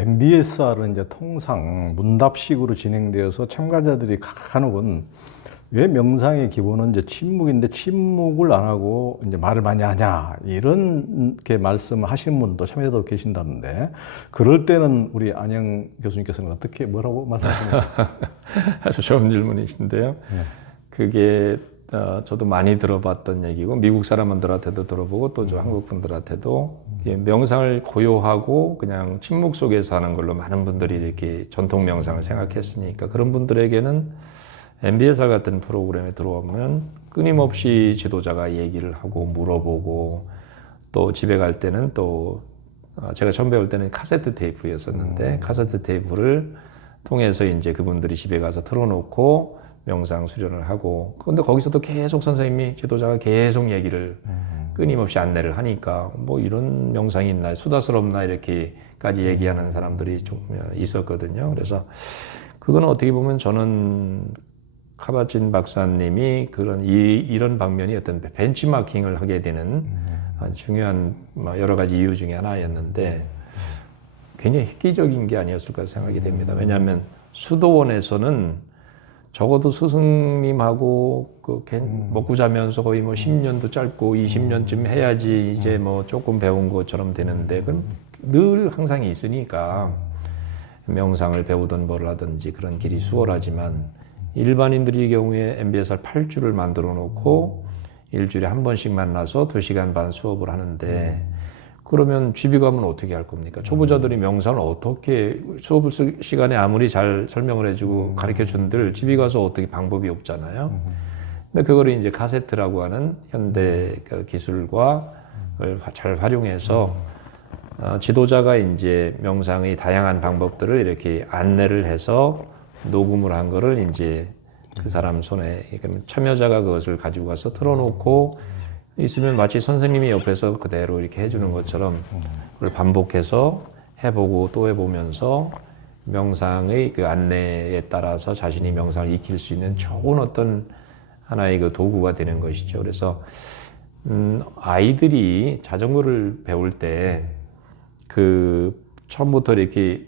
MBSR은 이제 통상 문답식으로 진행되어서 참가자들이 간혹은 왜 명상의 기본은 이제 침묵인데 침묵을 안 하고 이제 말을 많이 하냐 이런 게 말씀을 하시는 분도 참여자도 계신다는데 그럴 때는 우리 안영 교수님께서는 어떻게 뭐라고 말씀하십니까? 아주 좋은 질문이신데요. 네. 그게 저도 많이 들어봤던 얘기고 미국 사람들한테도 들어보고 또 저 한국 분들한테도 명상을 고요하고 그냥 침묵 속에서 하는 걸로 많은 분들이 이렇게 전통 명상을 생각했으니까 그런 분들에게는 MBSR 같은 프로그램에 들어오면 끊임없이 지도자가 얘기를 하고 물어보고 또 집에 갈 때는 또 제가 처음 배울 때는 카세트 테이프였었는데 카세트 테이프를 통해서 이제 그분들이 집에 가서 틀어놓고 명상 수련을 하고 근데 거기서도 계속 선생님이 지도자가 계속 얘기를 끊임없이 안내를 하니까 뭐 이런 명상이 있나 수다스럽나 이렇게까지 얘기하는 사람들이 좀 있었거든요. 그래서 그거는 어떻게 보면 저는 카바진 박사님이 이런 방면이 어떤 벤치마킹을 하게 되는 중요한 여러 가지 이유 중에 하나였는데 굉장히 획기적인 게 아니었을까 생각이 됩니다. 왜냐하면 수도원에서는 적어도 스승님하고 먹고 자면서 거의 뭐 10년도 짧고 20년쯤 해야지 이제 뭐 조금 배운 것처럼 되는데 그건 늘 항상 있으니까 명상을 배우든 뭘 하든지 그런 길이 수월하지만 일반인들의 경우에 MBSR 8주를 만들어 놓고 일주일에 한 번씩 만나서 2시간 반 수업을 하는데 그러면 집에 가면 어떻게 할 겁니까? 초보자들이 명상을 어떻게 수업 시간에 아무리 잘 설명을 해주고 가르쳐 준들 집에 가서 어떻게 방법이 없잖아요. 근데 그거를 이제 카세트라고 하는 현대 기술과 잘 활용해서 지도자가 이제 명상의 다양한 방법들을 이렇게 안내를 해서 녹음을 한 거를 이제 그 사람 손에 참여자가 그것을 가지고 가서 틀어놓고 있으면 마치 선생님이 옆에서 그대로 이렇게 해주는 것처럼 그걸 반복해서 해보고 또 해보면서 명상의 그 안내에 따라서 자신이 명상을 익힐 수 있는 좋은 어떤 하나의 그 도구가 되는 것이죠. 그래서 아이들이 자전거를 배울 때 그 처음부터 이렇게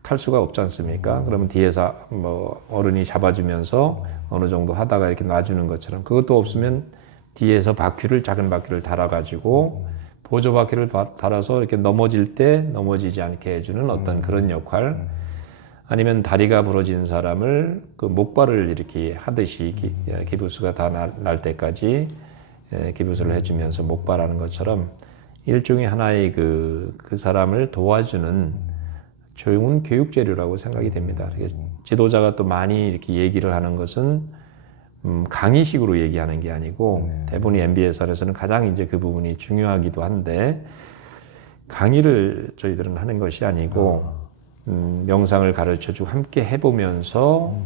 탈 수가 없지 않습니까? 그러면 뒤에서 뭐 어른이 잡아주면서 어느 정도 하다가 이렇게 놔주는 것처럼 그것도 없으면 뒤에서 작은 바퀴를 달아가지고 보조 바퀴를 달아서 이렇게 넘어질 때 넘어지지 않게 해주는 어떤 그런 역할 아니면 다리가 부러진 사람을 그 목발을 이렇게 하듯이 기부스가 다 날 때까지 기부스를 해주면서 목발하는 것처럼 일종의 하나의 그 사람을 도와주는 좋은 교육 재료라고 생각이 됩니다. 지도자가 또 많이 이렇게 얘기를 하는 것은 강의식으로 얘기하는 게 아니고 대부분의 MBSR에서는 가장 이제 그 부분이 중요하기도 한데 강의를 저희들은 하는 것이 아니고 명상을 가르쳐주고 함께 해보면서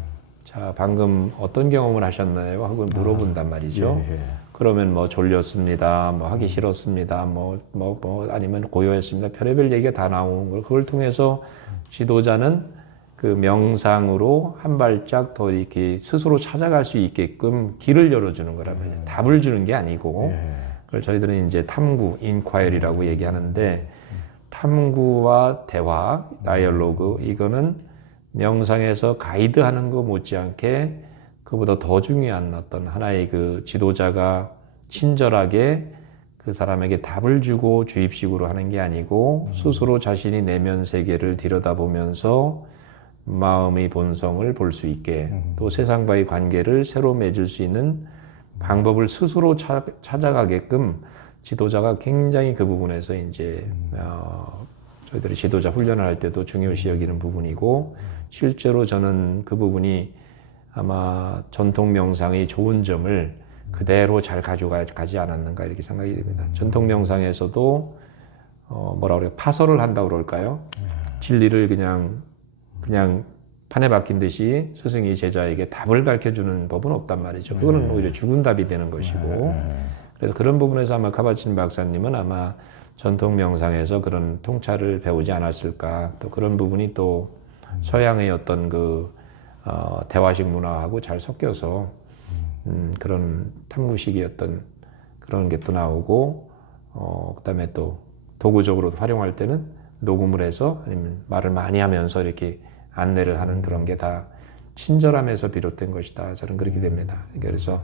자 방금 어떤 경험을 하셨나요? 하고 물어본단 말이죠. 예, 예. 그러면 뭐 졸렸습니다, 뭐 하기 싫었습니다, 뭐 아니면 고요했습니다. 별의별 얘기가 다 나오는 걸 그걸 통해서 지도자는 그 명상으로 한 발짝 더 이렇게 스스로 찾아갈 수 있게끔 길을 열어주는 거라면 답을 주는 게 아니고 그걸 저희들은 이제 탐구, 인콰이리라고 얘기하는데 탐구와 대화, 다이얼로그 이거는 명상에서 가이드하는 거 못지않게 그보다 더 중요한 어떤 하나의 그 지도자가 친절하게 그 사람에게 답을 주고 주입식으로 하는 게 아니고 스스로 자신이 내면 세계를 들여다보면서 마음의 본성을 볼 수 있게 또 세상과의 관계를 새로 맺을 수 있는 방법을 스스로 찾아가게끔 지도자가 굉장히 그 부분에서 이제 저희들이 지도자 훈련을 할 때도 중요시 여기는 부분이고 실제로 저는 그 부분이 아마 전통 명상의 좋은 점을 그대로 잘 가져가지 않았는가 이렇게 생각이 됩니다. 전통 명상에서도 뭐라 그래요? 파설을 한다고 그럴까요? 진리를 그냥 판에 박힌 듯이 스승이 제자에게 답을 가르쳐주는 법은 없단 말이죠. 그거는 오히려 죽은 답이 되는 것이고 그래서 그런 부분에서 아마 카바친 박사님은 아마 전통 명상에서 그런 통찰을 배우지 않았을까 또 그런 부분이 또 서양의 어떤 대화식 문화하고 잘 섞여서 그런 탐구식의 어떤 그런 게 또 나오고 그다음에 또 도구적으로 활용할 때는 녹음을 해서 아니면 말을 많이 하면서 이렇게 안내를 하는 그런 게 다 친절함에서 비롯된 것이다. 저는 그렇게 됩니다. 그래서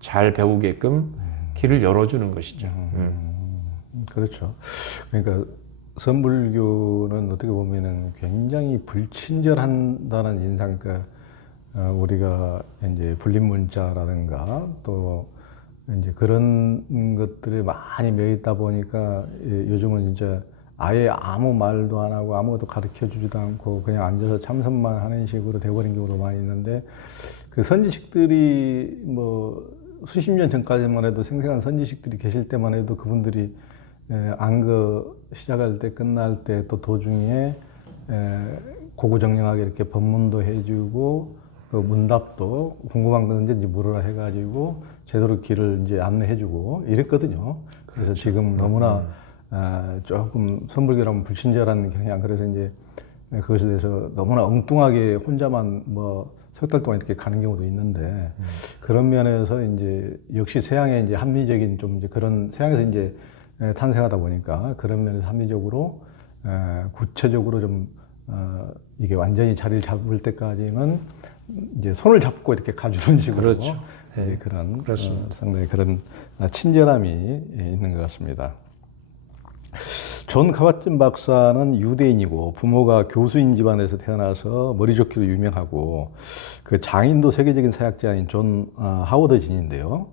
잘 배우게끔 길을 열어주는 것이죠. 그렇죠. 그러니까 선불교는 어떻게 보면은 굉장히 불친절한다는 인상, 그러니까 우리가 이제 불림문자라든가 또 이제 그런 것들이 많이 매있다 보니까 요즘은 진짜 아예 아무 말도 안 하고 아무것도 가르쳐 주지도 않고 그냥 앉아서 참선만 하는 식으로 돼버린 경우도 많이 있는데, 그 선지식들이 뭐 수십 년 전까지만 해도 생생한 선지식들이 계실 때만 해도 그분들이 안거 시작할 때 끝날 때 또 도중에 고구정령하게 이렇게 법문도 해주고 그 문답도 궁금한 건 언제든지 물어라 해가지고 제대로 길을 이제 안내해주고 이랬거든요. 그래서 그렇죠. 지금 너무나 조금 선불교라면 불친절한 경향, 그래서 이제 그것에 대해서 너무나 엉뚱하게 혼자만 뭐 석 달 동안 이렇게 가는 경우도 있는데, 그런 면에서 이제 역시 서양의 이제 합리적인 좀 이제 그런 서양에서 이제 탄생하다 보니까 그런 면에서 합리적으로 구체적으로 좀 이게 완전히 자리를 잡을 때까지는 이제 손을 잡고 이렇게 가주는 식으로 그렇죠. 네. 그런 그렇습니다. 상당히 그런 친절함이 있는 것 같습니다. 존 카바튼 박사는 유대인이고 부모가 교수인 집안에서 태어나서 머리 좋기로 유명하고, 그 장인도 세계적인 사학자인 존 하워드 진인데요.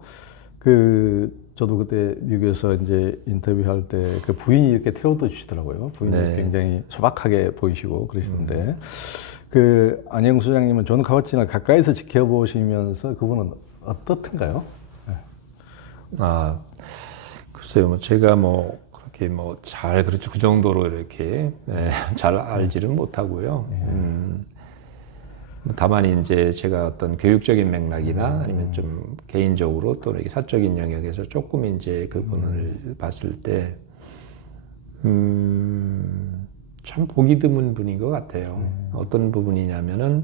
저도 그때 미국에서 이제 인터뷰할 때 그 부인이 이렇게 태워도 주시더라고요. 부인이 네. 굉장히 소박하게 보이시고 그러시던데, 안영수 소장님은 존 카바튼을 가까이서 지켜보시면서 그분은 어떻던가요? 글쎄요, 뭐 제가 뭐 그렇게 뭐 잘 그렇죠 그 정도로 이렇게 잘 알지는 못하고요. 다만 이제 제가 어떤 교육적인 맥락이나 아니면 좀 개인적으로 또 이렇게 사적인 영역에서 조금 이제 그분을 봤을 때, 참 보기 드문 분인 것 같아요. 어떤 부분이냐면은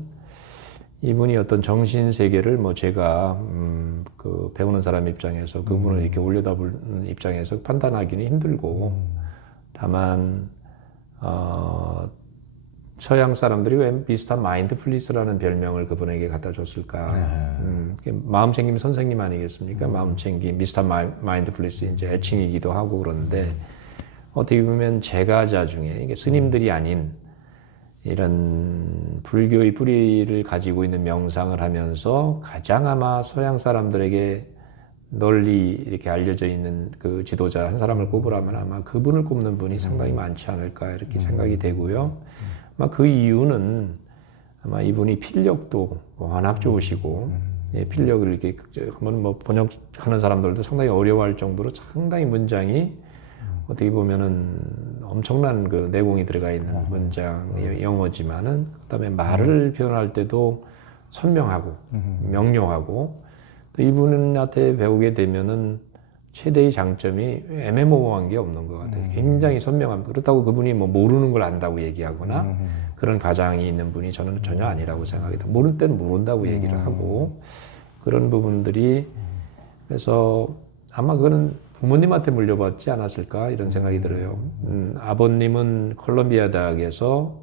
이분이 어떤 정신 세계를 뭐 제가 그 배우는 사람 입장에서 그분을 이렇게 올려다보는 입장에서 판단하기는 힘들고, 다만 서양 사람들이 왜 미스터 마인드풀리스라는 별명을 그분에게 갖다 줬을까? 마음 챙김 선생님 아니겠습니까? 마음 챙김 미스터 마인드풀리스 이제 애칭이기도 하고 그런데, 어떻게 보면 제가자 중에 이게 스님들이 아닌 이런 불교의 뿌리를 가지고 있는 명상을 하면서 가장 아마 서양 사람들에게 널리 이렇게 알려져 있는 그 지도자 한 사람을 꼽으라면 아마 그분을 꼽는 분이 상당히 많지 않을까 이렇게 생각이 되고요. 아마 그 이유는 아마 이분이 필력도 워낙 좋으시고, 필력을 이렇게 한번 뭐 번역하는 사람들도 상당히 어려워할 정도로 상당히 문장이 어떻게 보면은 엄청난 그 내공이 들어가 있는 문장 영어지만은, 그다음에 말을 표현할 때도 선명하고 명료하고, 또 이분한테 배우게 되면은 최대의 장점이 애매모호한 게 없는 것 같아요. 굉장히 선명함. 그렇다고 그분이 뭐 모르는 걸 안다고 얘기하거나 그런 가장이 있는 분이 저는 전혀 아니라고 생각합니다. 모를 때는 모른다고 얘기를 하고 그런 부분들이, 그래서 아마 그거는 부모님한테 물려받지 않았을까 이런 생각이 들어요. 아버님은 콜롬비아 대학에서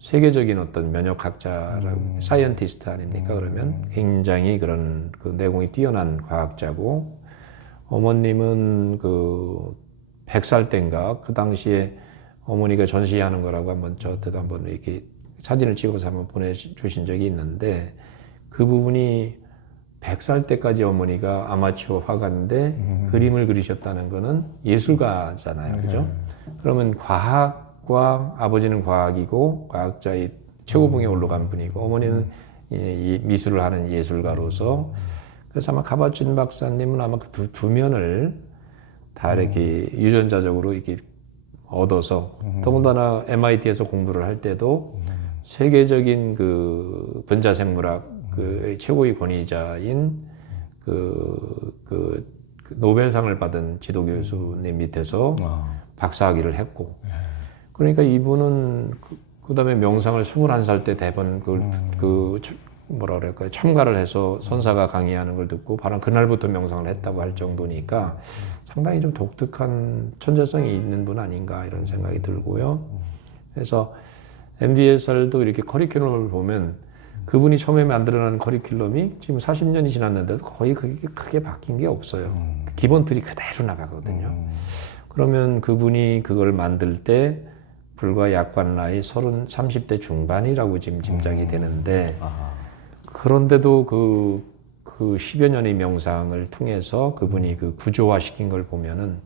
세계적인 어떤 면역학자라고 사이언티스트 아닙니까? 그러면 굉장히 그런 그 내공이 뛰어난 과학자고, 어머님은 그 100살 때인가 그 당시에 어머니가 전시하는 거라고 한번 저한테도 한번 이렇게 사진을 찍어서 한번 보내주신 적이 있는데, 그 부분이 100살 때까지 어머니가 아마추어 화가인데 그림을 그리셨다는 거는 예술가잖아요. 그죠? 그러면 과학과, 아버지는 과학이고 과학자의 최고봉에 올라간 분이고 어머니는 이 미술을 하는 예술가로서, 그래서 아마 카바진 박사님은 아마 그 두 면을 다 이렇게 유전자적으로 이렇게 얻어서, 더군다나 MIT에서 공부를 할 때도 세계적인 그 분자생물학 그 최고의 권위자인 그 노벨상을 받은 지도 교수님 밑에서 박사학위를 했고, 그러니까 이분은 그다음에 명상을 21살 때 대번 뭐라 그럴까요? 참가를 해서 선사가 강의하는 걸 듣고 바로 그날부터 명상을 했다고 할 정도니까 상당히 좀 독특한 천재성이 있는 분 아닌가 이런 생각이 들고요. 그래서 MBSR도 이렇게 커리큘럼을 보면 그분이 처음에 만들어낸 커리큘럼이 지금 40년이 지났는데도 거의 그게 크게 바뀐 게 없어요. 기본 틀이 그대로 나가거든요. 그러면 그분이 그걸 만들 때 불과 약관 나이 30대 중반이라고 지금 짐작이 되는데 그런데도 그 10여 년의 명상을 통해서 그분이 그 구조화시킨 걸 보면은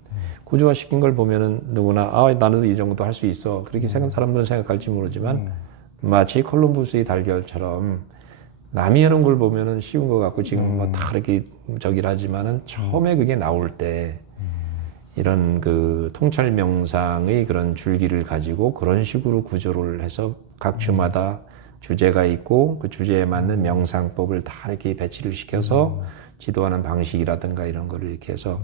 누구나 나는 이 정도 할 수 있어 그렇게 생각 사람들은 생각할지 모르지만 마치 콜럼버스의 달걀처럼 남이 하는 걸 보면은 쉬운 것 같고 지금 뭐 다 이렇게 저기를 하지만은 처음에 그게 나올 때 이런 그 통찰 명상의 그런 줄기를 가지고 그런 식으로 구조를 해서 각 주마다 주제가 있고 그 주제에 맞는 명상법을 다 이렇게 배치를 시켜서 지도하는 방식이라든가 이런 거를 이렇게 해서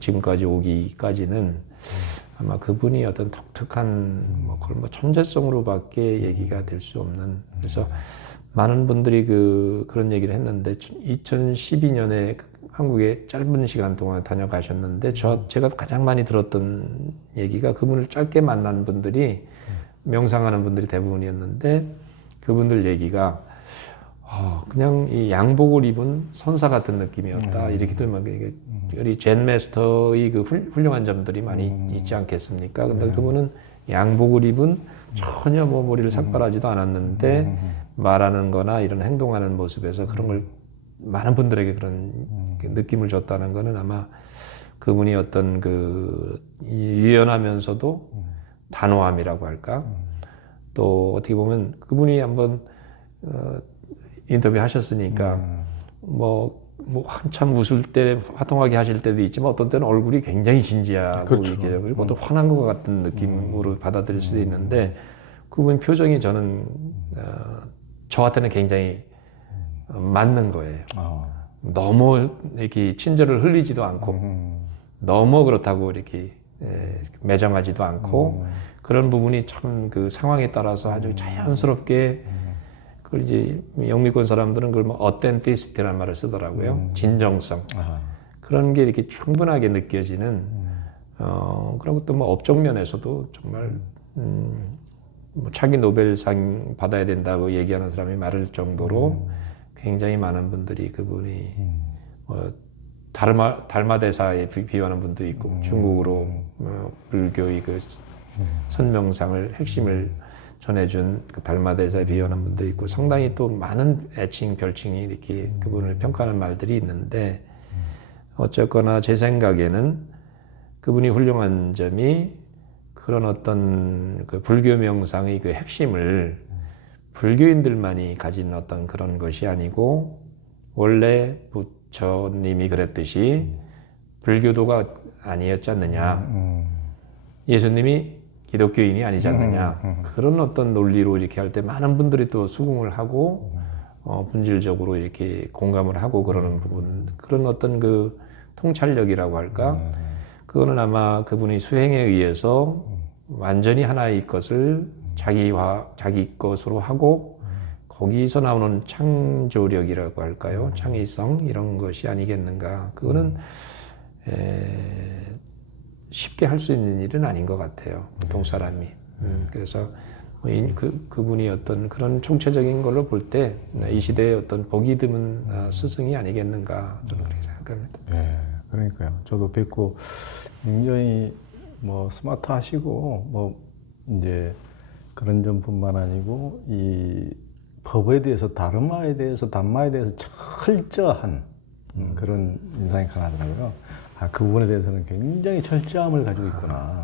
지금까지 오기까지는 아마 그분이 어떤 독특한 그걸 천재성으로밖에 얘기가 될 수 없는 그래서 많은 분들이 그런 얘기를 했는데 2012년에 한국에 짧은 시간 동안 다녀가셨는데 제가 가장 많이 들었던 얘기가 그분을 짧게 만난 분들이 명상하는 분들이 대부분이었는데 그분들 얘기가 그냥 이 양복을 입은 선사 같은 느낌이었다. 이렇게 들면 우리 젠 마스터의 그 훌륭한 점들이 많이 있지 않겠습니까? 근데 그분은 양복을 입은 전혀 뭐 머리를 삭발하지도 않았는데 말하는 거나 이런 행동하는 모습에서 그런 걸 많은 분들에게 그런 느낌을 줬다는 거는 아마 그분이 어떤 그 유연하면서도 단호함이라고 할까? 또 어떻게 보면 그분이 한번 인터뷰 하셨으니까 뭐 한참 웃을 때 화통하게 하실 때도 있지만 어떤 때는 얼굴이 굉장히 진지하고 그렇죠. 이렇게 그리고 또 화난 것 같은 느낌으로 받아들일 수도 있는데 그분 표정이 저는 저한테는 굉장히 맞는 거예요. 너무 이렇게 친절을 흘리지도 않고 너무 그렇다고 이렇게 매정하지도 않고 그런 부분이 참 그 상황에 따라서 아주 자연스럽게 그걸 이제 영미권 사람들은 그걸 뭐 authenticity라는 말을 쓰더라고요. 진정성. 그런 게 이렇게 충분하게 느껴지는 그리고 또 뭐 업종 면에서도 정말 뭐 차기 노벨상 받아야 된다고 얘기하는 사람이 많을 정도로 굉장히 많은 분들이 그분이 달마대사에 비유하는 분도 있고 중국으로 불교의 그 선명상을 핵심을 전해준 그 달마대사에 비유하는 분도 있고 상당히 또 많은 애칭 별칭이 이렇게 그분을 평가하는 말들이 있는데 어쨌거나 제 생각에는 그분이 훌륭한 점이 그런 어떤 그 불교 명상의 그 핵심을 불교인들만이 가진 어떤 그런 것이 아니고 원래 부처님이 그랬듯이 불교도가 아니었지 않느냐 예수님이 기독교인이 아니지 않느냐 그런 어떤 논리로 이렇게 할 때 많은 분들이 또 수긍을 하고 본질적으로 이렇게 공감을 하고 그러는 부분 그런 어떤 그 통찰력이라고 할까 그거는 아마 그분이 수행에 의해서 완전히 하나의 것을 자기 것으로 하고 거기서 나오는 창조력이라고 할까요? 창의성 이런 것이 아니겠는가? 그거는 쉽게 할 수 있는 일은 아닌 것 같아요. 보통 사람이. 그래서 그분이 어떤 그런 총체적인 걸로 볼 때 이 시대의 어떤 보기 드문 스승이 아니겠는가 저는 그렇게 생각합니다. 네, 그러니까요. 저도 뵙고 굉장히 뭐 스마트하시고 뭐 이제 그런 점뿐만 아니고 이 법에 대해서 다름화에 대해서 단마에 대해서 철저한 그런 인상이 강하더라고요. 그 부분에 대해서는 굉장히 철저함을 가지고 있구나.